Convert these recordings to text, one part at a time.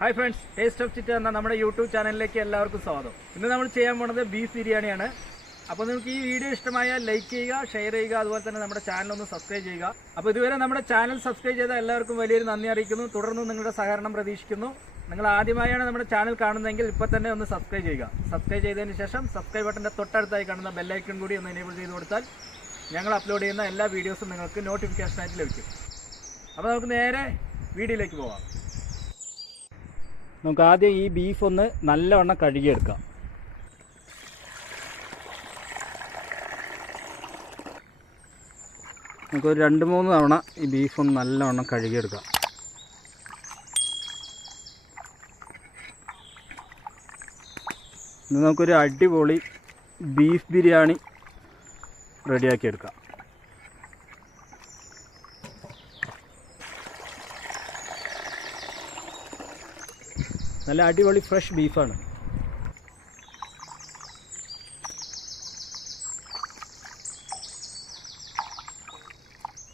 Hi friends, taste of ചിറ്റ എന്ന നമ്മുടെ YouTube ചാനലിലേക്ക് എല്ലാവർക്കും സ്വാഗതം. ഇന്ന് നമ്മൾ ചെയ്യാൻ പോകുന്നത് ബീഫ് ബിരിയാണിയാണ്. അപ്പോൾ നിങ്ങൾക്ക് ഈ വീഡിയോ ഇഷ്ടമായാൽ ലൈക്ക് ചെയ്യുക, ഷെയർ ചെയ്യുക, അതുപോലെ തന്നെ നമ്മുടെ ചാനൽ ഒന്ന് സബ്സ്ക്രൈബ് ചെയ്യുക. അപ്പോൾ ഇതുവരെ നമ്മുടെ ചാനൽ സബ്സ്ക്രൈബ് ചെയ്ത എല്ലാവർക്കും വലിയൊരു നന്ദി അറിയിക്കുന്നു. തുടർന്ന് നിങ്ങളുടെ സഹകരണം പ്രതീക്ഷിക്കുന്നു. നിങ്ങൾ ആദ്യമായാണ് നമ്മുടെ ചാനൽ കാണുന്നതെങ്കിൽ ഇപ്പോൾ തന്നെ ഒന്ന് സബ്സ്ക്രൈബ് ചെയ്യുക. സബ്സ്ക്രൈബ് ചെയ്തതിന് ശേഷം സബ്സ്ക്രൈബ് ബട്ടൻ്റെ തൊട്ടടുത്തായി കാണുന്ന ബെല്ലൈക്കൺ കൂടി ഒന്ന് എനേബിൾ ചെയ്ത് കൊടുത്താൽ ഞങ്ങൾ അപ്ലോഡ് ചെയ്യുന്ന എല്ലാ വീഡിയോസും നിങ്ങൾക്ക് നോട്ടിഫിക്കേഷനായിട്ട് ലഭിക്കും. അപ്പോൾ നമുക്ക് നേരെ വീഡിയോയിലേക്ക് പോകാം. നമുക്ക് ആദ്യം ഈ ബീഫ് ഒന്ന് നല്ലവണ്ണം കഴുകിയെടുക്കാം. നമുക്കൊരു 2-3 തവണ ഈ ബീഫ് ഒന്ന് നല്ലവണ്ണം കഴുകിയെടുക്കാം. ഇന്ന് നമുക്കൊരു അടിപൊളി ബീഫ് ബിരിയാണി റെഡിയാക്കിയെടുക്കാം. നല്ല അടിപൊളി ഫ്രഷ് ബീഫാണ്.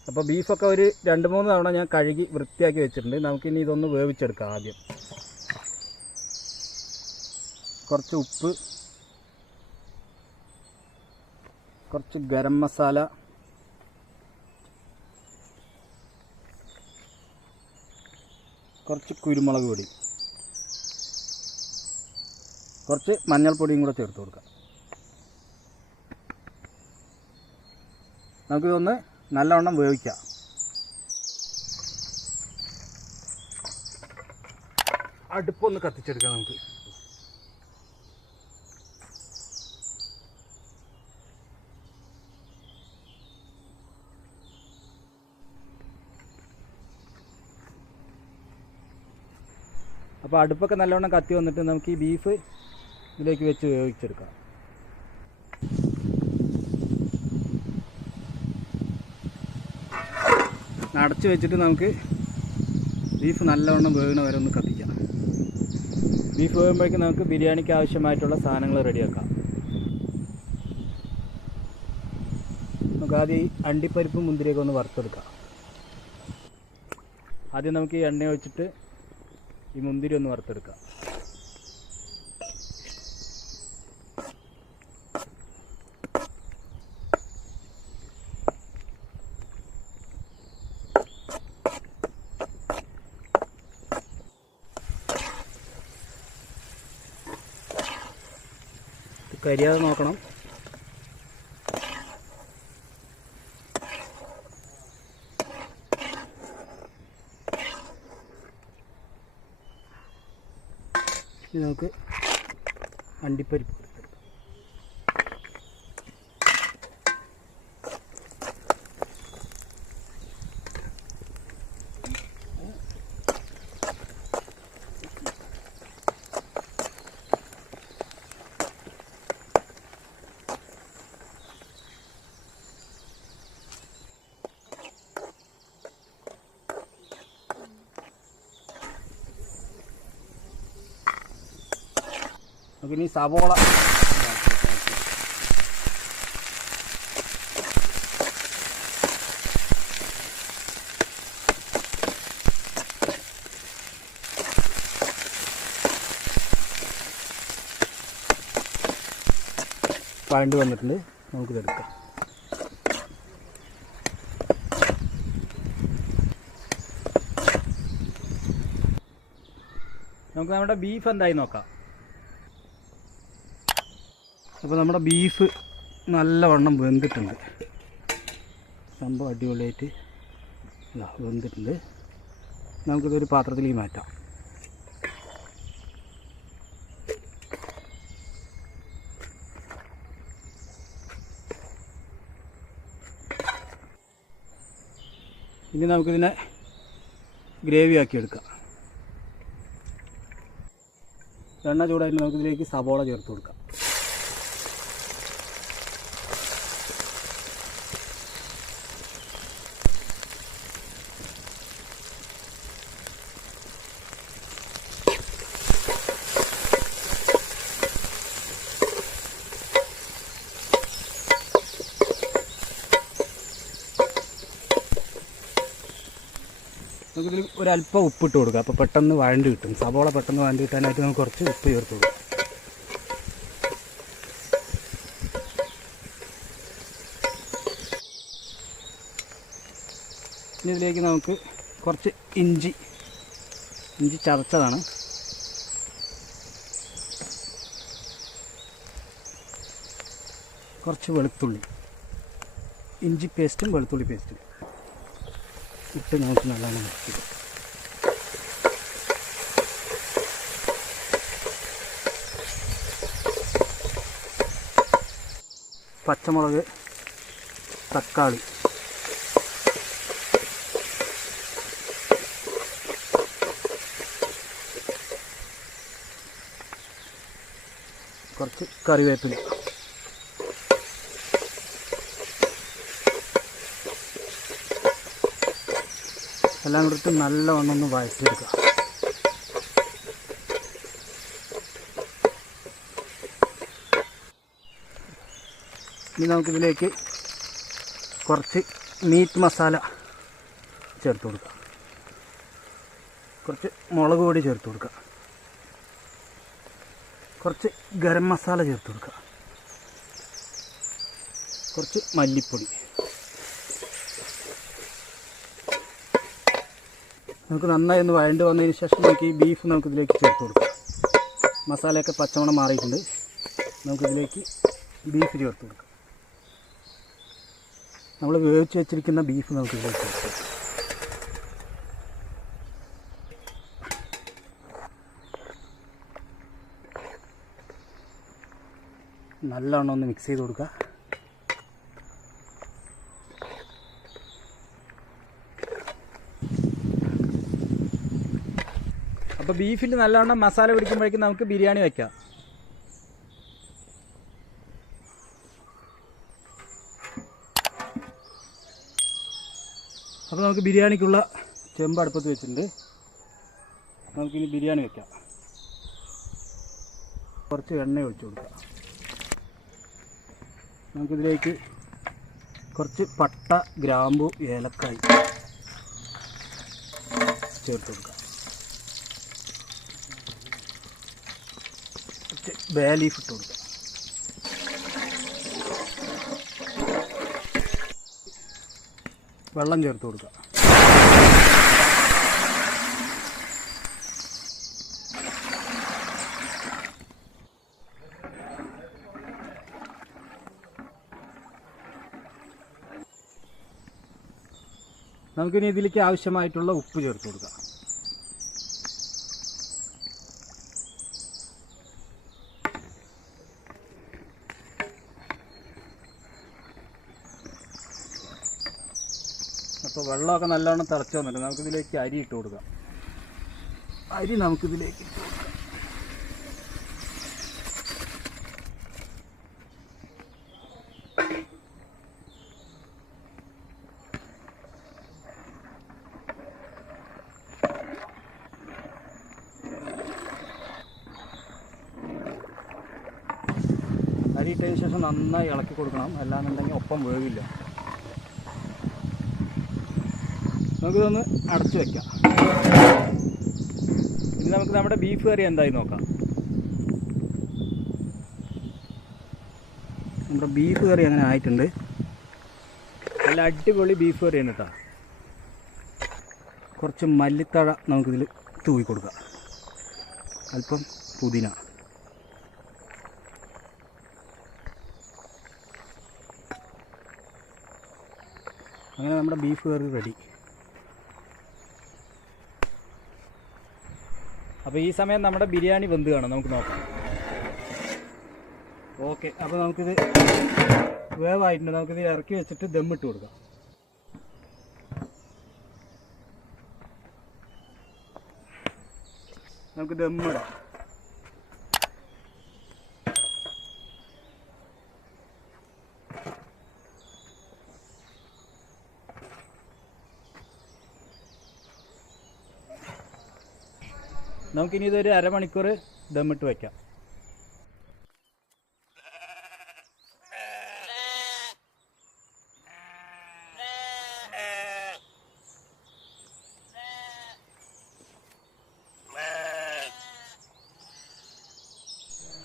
അപ്പോൾ ബീഫൊക്കെ ഒരു 2-3 തവണ ഞാൻ കഴുകി വൃത്തിയാക്കി വെച്ചിട്ടുണ്ട്. നമുക്കിനി ഇതൊന്ന് വേവിച്ചെടുക്കാം. ആദ്യം കുറച്ച് ഉപ്പ്, കുറച്ച് ഗരം മസാല, കുറച്ച് കുരുമുളക് പൊടി, കുറച്ച് മഞ്ഞൾപ്പൊടിയും കൂടെ ചേർത്ത് കൊടുക്കാം. നമുക്കിതൊന്ന് നല്ലവണ്ണം വേവിക്കാം. അടുപ്പൊന്ന് കത്തിച്ചെടുക്കാം നമുക്ക്. അപ്പോൾ അടുപ്പൊക്കെ നല്ലവണ്ണം കത്തി വന്നിട്ട് നമുക്ക് ഈ ബീഫ് ഇതിലേക്ക് വെച്ച് വേവിച്ചെടുക്കാം. അടച്ച് വെച്ചിട്ട് നമുക്ക് ബീഫ് നല്ലവണ്ണം വേവുന്ന വരെ ഒന്ന് കത്തിക്കാം. ബീഫ് വേകുമ്പോഴേക്കും നമുക്ക് ബിരിയാണിക്ക് ആവശ്യമായിട്ടുള്ള സാധനങ്ങൾ റെഡിയാക്കാം. നമുക്ക് ആദ്യം ഈ അണ്ടിപ്പരിപ്പും മുന്തിരിയൊക്കെ ഒന്ന് വറുത്തെടുക്കാം. ആദ്യം നമുക്ക് ഈ എണ്ണ ഒഴിച്ചിട്ട് ഈ മുന്തിരി ഒന്ന് വറുത്തെടുക്കാം. കരിയാതെ നോക്കണം. ഇനി നമുക്ക് അണ്ടിപ്പരിപ്പ് കൊടുത്തെടുക്കാം. നമുക്കിനി സവോള വഴണ്ട് വന്നിട്ടുണ്ട്. നമുക്കിതെടുക്കാം. നമുക്ക് നമ്മുടെ ബീഫ് എന്തായി നോക്കാം. അപ്പോൾ നമ്മുടെ ബീഫ് നല്ലവണ്ണം വെന്തിട്ടുണ്ട്. സംഭവം അടിപൊളിയായിട്ട് വെന്തിട്ടുണ്ട്. നമുക്കിതൊരു പാത്രത്തിലേക്ക് മാറ്റാം. ഇനി നമുക്കിതിനെ ഗ്രേവി ആക്കി എടുക്കാം. എണ്ണ ചൂടായിട്ട് നമുക്കിതിലേക്ക് സവോള ചേർത്ത് കൊടുക്കാം. നമുക്കിതിൽ ഒരല്പം ഉപ്പിട്ട് കൊടുക്കുക. അപ്പോൾ പെട്ടെന്ന് വഴണ്ട് കിട്ടും. സവോള പെട്ടെന്ന് വഴണ്ട് കിട്ടാനായിട്ട് നമുക്ക് കുറച്ച് ഉപ്പ് ചേർത്ത് കൊടുക്കാം. ഇനി ഇതിലേക്ക് നമുക്ക് കുറച്ച് ഇഞ്ചി ചതച്ചതാണ്, കുറച്ച് വെളുത്തുള്ളി, ഇഞ്ചി പേസ്റ്റും വെളുത്തുള്ളി പേസ്റ്റും ഇട്ട് നമുക്ക് നല്ലോണം മിക്സ് ചെയ്യാം. പച്ചമുളക്, തക്കാളി, കുറച്ച് കറിവേപ്പില, എല്ലാം കൂടിയിട്ട് നല്ലവണ്ണം ഒന്ന് വഴറ്റിയെടുക്കുക. ഇനി നമുക്കിതിലേക്ക് കുറച്ച് മീറ്റ് മസാല ചേർത്ത് കൊടുക്കുക, കുറച്ച് മുളക് പൊടി ചേർത്ത് കൊടുക്കുക, കുറച്ച് ഗരം മസാല ചേർത്ത് കൊടുക്കുക, കുറച്ച് മല്ലിപ്പൊടി. നമുക്ക് നന്നായി ഒന്ന് വഴണ്ട് വന്നതിന് ശേഷം നമുക്ക് ഈ ബീഫ് നമുക്കിതിലേക്ക് ചേർത്ത് കൊടുക്കാം. മസാലയൊക്കെ പച്ചമണം മാറിയിട്ടുണ്ട്. നമുക്കിതിലേക്ക് ബീഫ് ചേർത്ത് കൊടുക്കാം. നമ്മൾ വേവിച്ച് വെച്ചിരിക്കുന്ന ബീഫ് നമുക്കിതിലേക്ക് ചേർത്ത് കൊടുക്കാം. നല്ലോണം ഒന്ന് മിക്സ് ചെയ്ത് കൊടുക്കുക. അപ്പോൾ ബീഫിൽ നല്ലവണ്ണം മസാല പിടിക്കുമ്പോഴേക്കും നമുക്ക് ബിരിയാണി വയ്ക്കാം. അപ്പോൾ നമുക്ക് ബിരിയാണിക്കുള്ള ചെമ്പ് അടുപ്പത്ത് വെച്ചിട്ടുണ്ട്. നമുക്കിനി ബിരിയാണി വയ്ക്കാം. കുറച്ച് എണ്ണ ഒഴിച്ചു കൊടുക്കാം. നമുക്കിതിലേക്ക് കുറച്ച് പട്ട, ഗ്രാമ്പു, ഏലക്കായ് ചേർത്ത് കൊടുക്കാം. കുറച്ച് ബേ ലീഫ് ഇട്ട് കൊടുക്കാം. വെള്ളം ചേർത്ത് കൊടുക്കുക. നമുക്കിനി ഇതിലേക്ക് ആവശ്യമായിട്ടുള്ള ഉപ്പ് ചേർത്ത് കൊടുക്കാം. അപ്പോൾ വെള്ളമൊക്കെ നല്ലോണം തിളച്ച് വന്നിട്ട് നമുക്കിതിലേക്ക് അരി ഇട്ട് കൊടുക്കാം. അരി നമുക്കിതിലേക്ക് ഇട്ട് കൊടുക്കാം. അരി ഇട്ടതിന് ശേഷം നന്നായി ഇളക്കി കൊടുക്കണം, അല്ലാന്നുണ്ടെങ്കിൽ ഒപ്പം വേവില്ല. നമുക്കിതൊന്ന് അടച്ചു വയ്ക്കാം. ഇനി നമുക്ക് നമ്മുടെ ബീഫ് കറി എന്തായി നോക്കാം. നമ്മുടെ ബീഫ് കറി അങ്ങനെ ആയിട്ടുണ്ട്. നല്ല അടിപൊളി ബീഫ് കറിയാണ് കേട്ടോ. കുറച്ച് മല്ലിത്തഴ നമുക്കിതിൽ തൂവി കൊടുക്കാം. അല്പം പുതിന. അങ്ങനെ നമ്മുടെ ബീഫ് കറി റെഡി. അപ്പോൾ ഈ സമയം നമ്മുടെ ബിരിയാണി വെന്ത് കാണാം, നമുക്ക് നോക്കാം. ഓക്കെ, അപ്പോൾ നമുക്കിത് വേവായിട്ടുണ്ട്. നമുക്കിത് ഇറക്കി വെച്ചിട്ട് ദമ്മിട്ട് കൊടുക്കാം. നമുക്ക് ദമ്മിടാം. നമുക്കിനി ഇതൊരു അരമണിക്കൂർ ദമ്മിട്ട് വയ്ക്കാം.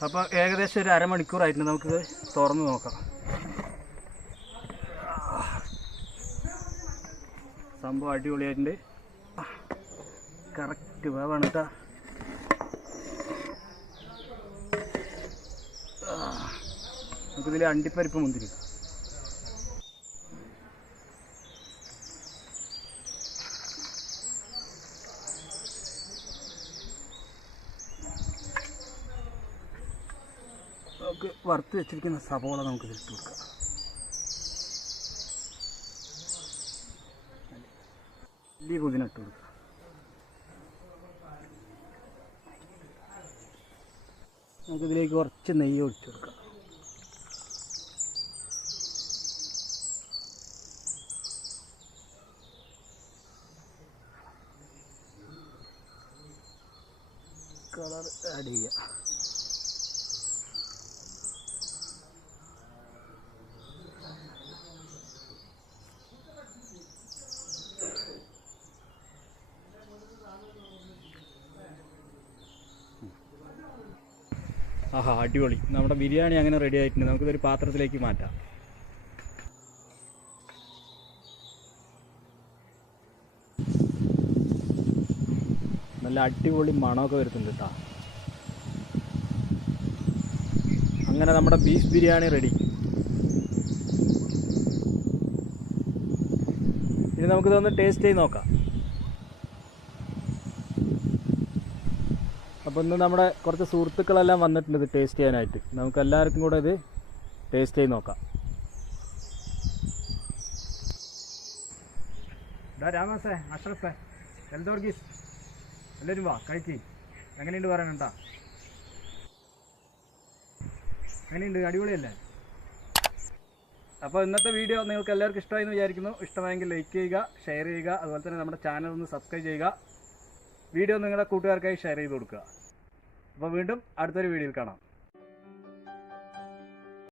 അപ്പോൾ ഏകദേശം ഒരു അരമണിക്കൂറായിട്ടുണ്ട്. നമുക്കിത് തുറന്ന് നോക്കാം. സംഭവം അടിപൊളിയായിട്ടുണ്ട്. കറക്റ്റ് വേവാണ് കേട്ടോ. നമുക്കിതിൽ അണ്ടിപ്പരിപ്പ് മുന്തിരി. നമുക്ക് വറുത്ത് വെച്ചിരിക്കുന്ന സവോള നമുക്കിതിൽ ഇട്ട് കൊടുക്കാം. വലിയ പുതിന ഇട്ട് കൊടുക്കുക. നമുക്കിതിലേക്ക് കുറച്ച് നെയ്യ് ഒഴിച്ചു കൊടുക്കാം. കളർ ആഡ് ചെയ്യുക. ആഹാ, അടിപൊളി. നമ്മുടെ ബിരിയാണി അങ്ങനെ റെഡി ആയിട്ടുണ്ട്. നമുക്കിതൊരു പാത്രത്തിലേക്ക് മാറ്റാം. നല്ല അടിപൊളി മണമൊക്കെ വരുന്നുണ്ട് കേട്ടോ. അങ്ങനെ നമ്മുടെ ബീഫ് ബിരിയാണി റെഡി. ഇനി നമുക്കിതൊന്ന് ടേസ്റ്റ് ചെയ്ത് നോക്കാം. അപ്പോൾ ഇന്ന് നമ്മുടെ കുറച്ച് സുഹൃത്തുക്കളെല്ലാം വന്നിട്ടുണ്ട് ഇത് ടേസ്റ്റ് ചെയ്യാനായിട്ട്. നമുക്ക് എല്ലാവർക്കും കൂടെ ഇത് ടേസ്റ്റ് ചെയ്ത് നോക്കാം. രാമസേ, അഷ്റഫേ, എൽദോർഗീസ്, എല്ലാവരും വാ കഴിക്ക്. എങ്ങനെയുണ്ട് പറയാനുണ്ടാ? എങ്ങനെയുണ്ട്? അടിപൊളിയല്ലേ? അപ്പോൾ ഇന്നത്തെ വീഡിയോ നിങ്ങൾക്ക് എല്ലാവർക്കും ഇഷ്ടമായി എന്ന് വിചാരിക്കുന്നു. ഇഷ്ടമായെങ്കിൽ ലൈക്ക് ചെയ്യുക, ഷെയർ ചെയ്യുക, അതുപോലെ തന്നെ നമ്മുടെ ചാനൽ ഒന്ന് സബ്സ്ക്രൈബ് ചെയ്യുക. വീഡിയോ നിങ്ങളുടെ കൂട്ടുകാർക്കായി ഷെയർ ചെയ്ത് കൊടുക്കുക. അപ്പോൾ വീണ്ടും അടുത്തൊരു വീഡിയോയിൽ കാണാം.